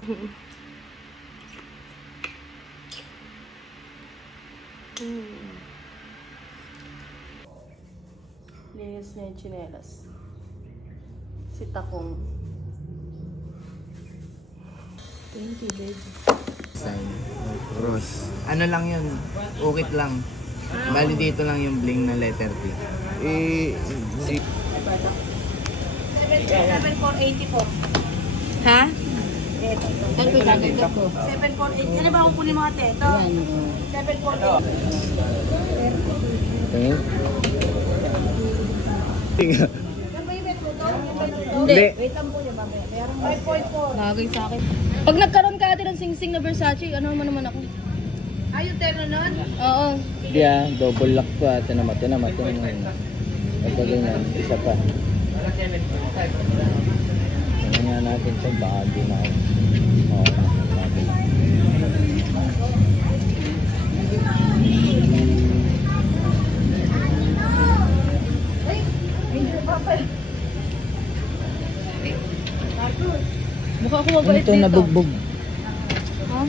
Linis na yung tsinelas. Si Takong. Thank you, baby. Cross. Ano lang yun? Ukit lang. Bali dito lang yung bling na letter T. Si 7,480 po. Ha? Ano ko gagawin ko? 7,480. Ano ba kung kunin mga ate? Ito. 7,480. tingin? Hindi. Wait lang po niya ba? Meron 5,400. Lagay sa akin. Pag nagkaroon ka ate ng sing-sing na Versace, ano naman ako? Ayun, terno nun? Oo. Hindi double lock pa. Tinamat. Ito ganyan, isa pa. Tingnan nga natin ito, baka di na ako. Mukha ako mabait Ito dito. nabugbog. Ha?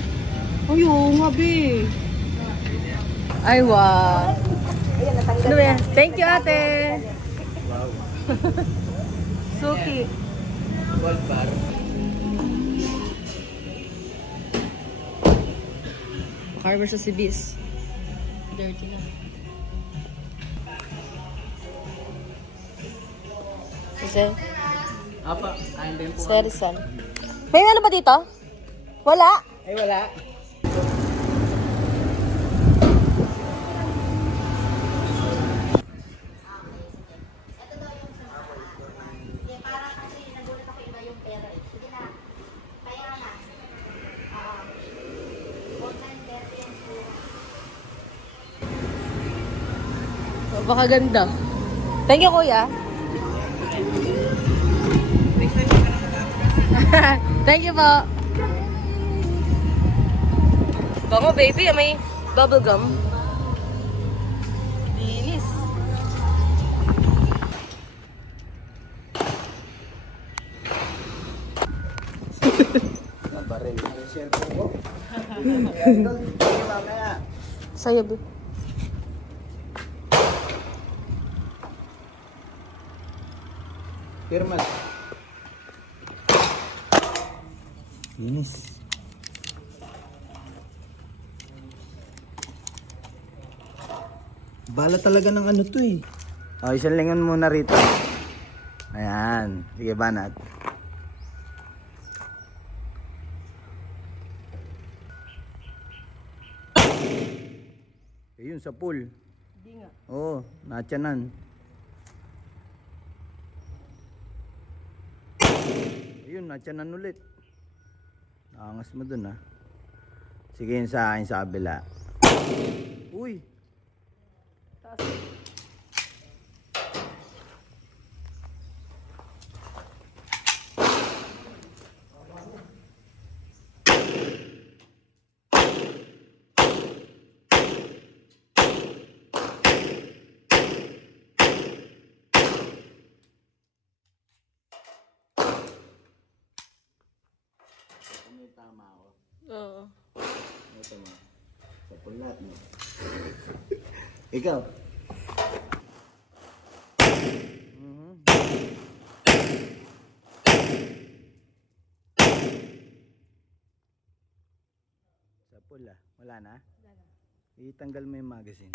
Ay, oo nga, be. Ay, wow. Ano ba yan? Thank you, ate. Wow. Suki. Gold bar. Car versus Ibis. Dirty na. Kasi, Apa, kain din po. Serisan. May ano ba dito? Wala? Ay, wala. Baka ganda. Thank you, kuya. Thank you po. Bango, baby. May bubble gum. Linis. Nabaril. Yung cellphone ko. Saya, ba? Firman. Linis. Bala talaga ng ano to eh. Oh, isang lingon muna rito. Ayan. Sige, banat. Ayun, sa pool. Hindi nga. Oo, natyanan. Ayun, natyanan ulit. Nakangas mo dun ha. Sige yun sa akin sa kabila. Uy! May tama ako. Oo. Ito mo. Sa pulat mo. Ikaw. Sa pula. Wala na? Wala na. Itanggal mo yung magazine.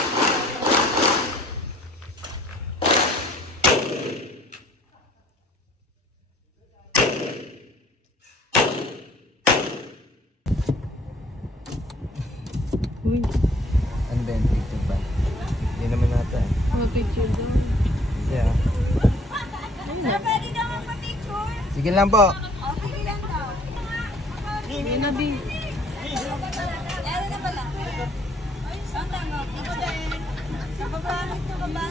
Uy. Ano ba yung picture ba? Hindi naman nata eh. Picture daw. Yeah. Pwede naman pa-picture. Sige lang po. Sige lang daw. May nabi. Meron na pala. Ay, saan tama? Ito din. Sa baba. Sa baba.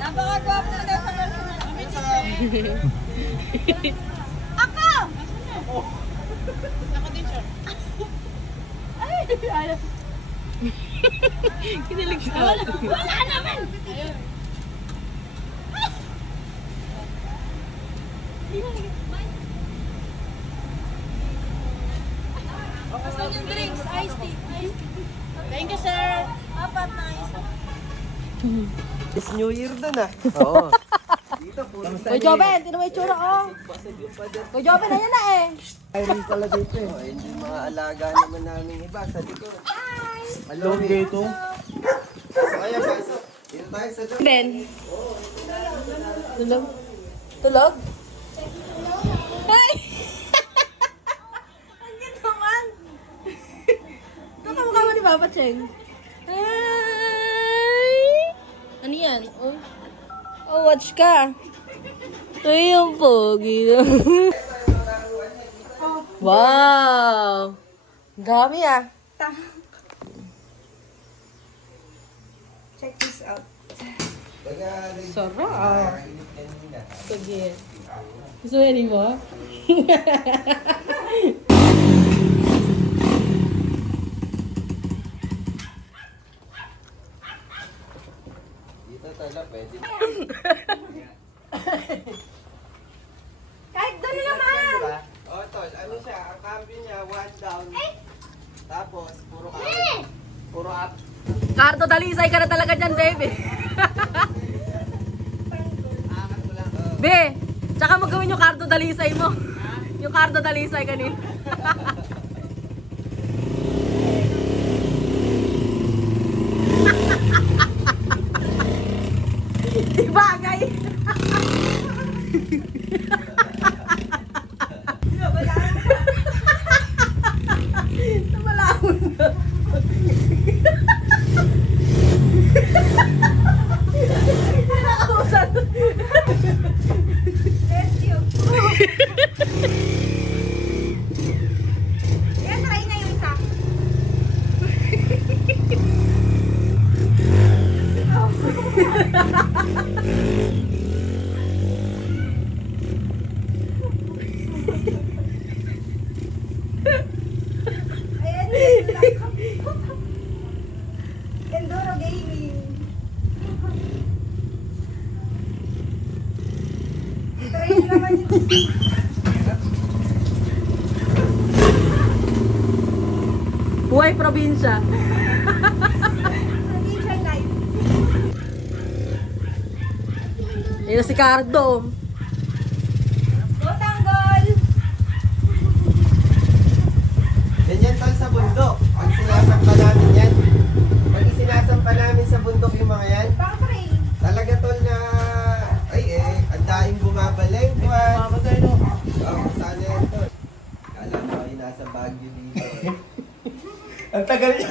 Napakagwapo na daw sa Ako! Ako! Ako din siya. Ay! Ayaw. Kinilig siya. Wala naman! Ayun. Iced tea. Thank you, sir. Apat na iced tea. It's New Year dun ah. Oo. Dito po. Kuya Joven, tinan mo yung tsura, oh. Kuya Joven, ayan na eh. Ayun pala dito eh. Hindi mga alaga naman namin iba sa likod. Hello dito. So kaya pasok. Dito tayo sa loob. Ben. Tulog? Tulog? Ay! Ang cute naman! Ito kamukha mo ni Papa Cheng. Ay! Ano yan? Oh, oh watch ka. Ay, yung pogi. Wow! Ang dami ah. Check this out. Sarap. Sige. Gusto mo? Dito talaga pwede. Kahit doon naman! Oh, tol, ano siya? Ang cambio niya, 1 down. Tapos, puro up. Puro up. Karto, dalisay ka na talaga dyan, baby. Angat mo lang. Be, tsaka mo gawin yung karto dalisay mo. Yung karto dalisay kanina. Di bagay. Namalahon na. Nakausan. Rescue. Kaya try na yung isa. Ayan yun. Enduro Gaming. Try nyo naman yun. Buhay probinsya. Provincial life. Ayun si Cardo. Go Tanggol! Ganyan tol sa bundok. Pag sinasampa namin yan. Pag sinasampa namin sa bundok yung mga yan. Pang trail. Talaga tol na, ay ang daing bumabaleng. Mamatay no. Oo, sana yan tol. Kala ko ay nasa Baguio dito. Ang tagal niya.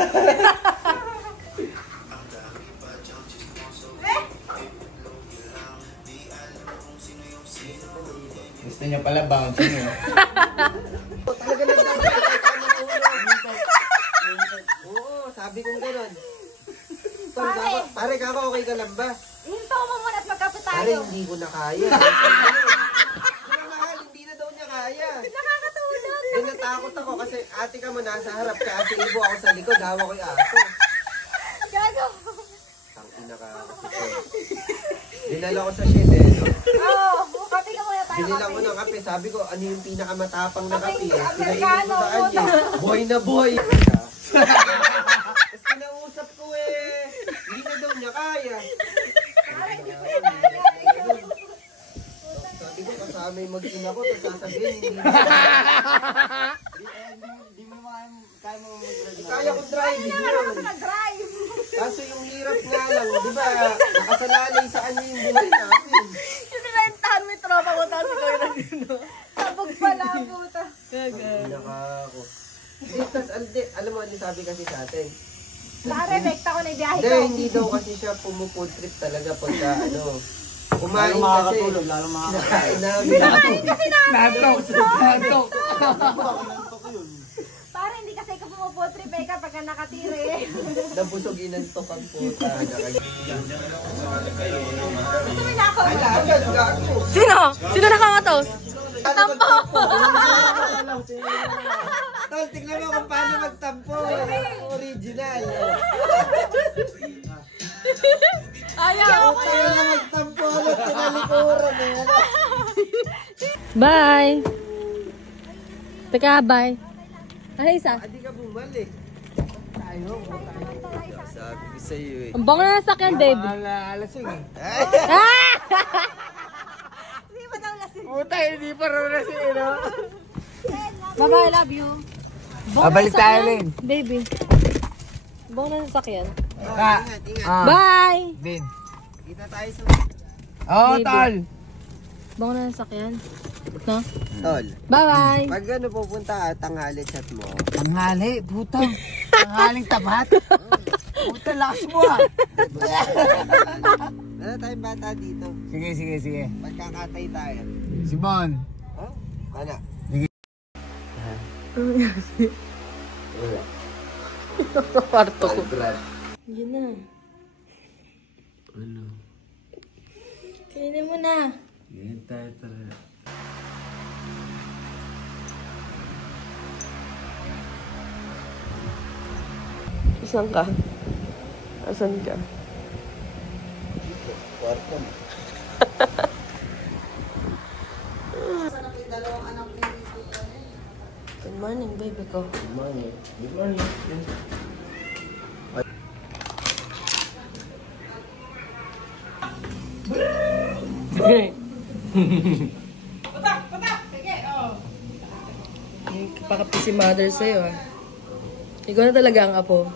Gusto niya pala bounce niyo. Talaga nagdadala ka ng ulo. Oo, sabi kong gano'n. Tol, pare kako, okay ka lang ba? Hinto mo muna at magkape Pare, tayo. hindi ko na kaya. Pero mahal, hindi na daw niya kaya. Nakakatulog. Eh, natakot ako kasi ate ka mo nasa harap ka, ate Ibo ako sa likod, hawak ko yung aso. Gago. Tangina ka. Dinala ko sa shed eh. No? Oo, kape ka muna tayo. Binila ko ng kape, sabi ko, ano yung pinakamatapang na kape? Kape, Pinainin ko sa kanya. Boy na boy. Tapos kinausap ko eh. Hindi na daw niya kaya. Sabi ko, kasama yung mag-ina ko, tapos sasabihin, hindi mo kaya mo mag-drive. Kaya ko driving yun. Nag-drive. Kaso yung hirap nga lang, di ba, nakasalalay sa kanya yung buhay namin. Yung nilentahan mo yung tropa ko tapos ikaw yung nandito. Sabog pala, puta. Pinaka ako. Tapos, alam mo, ano sabi kasi sa atin? Naka-reflect ako na yung biyahe Hindi, ko. hindi daw kasi siya pumufood trip talaga pagka kumain kasi. Lalo Nakain namin. Kasi Natok. para hindi kasi ka pumupotre ka pagka nakatire. Nabusog inantok ang puta. Gusto mo na ako? Ala, agad gago. Sino? Sino nakakatos? Tampo! Tol, tignan mo kung paano magtampo. Original. Ayaw! Kaya na magtampo. Ano, tinalikuran eh. Bye! Teka, bye. Ay, isa. Hindi ka bumalik. Sabi ko sa'yo eh. Ang bango na nasakyan, babe. Alasing eh. Ah! Hindi pa daw lasing. Puta, hindi pa rin lasing eh, no? Bye-bye, love you. Bango na Balik tayo, nasakyan, Lin. baby. Bango na nasakyan. Ingat, ingat. Bye! Din. Kita tayo sa Oo, Baby. tol. Bango na nasakyan. No? tol. Bye-bye! Pag ano pupunta ka, tanghali chat mo. Tanghali, puta. Tanghaling tapat. Puta, lakas mo ah. Wala tayong bata dito. Sige, sige, sige. Pagkakatay tayo. Simon. Oh? Ano? Wala. Kwarto ko. Brad. Yun na. Ano? Kainin mo na. Yan tayo tara. Saan ka? Asan ka? Kwarto. Good morning, baby ko. Good morning. Good morning. Pakapit si mother sa'yo ah. Ikaw na talaga ang apo.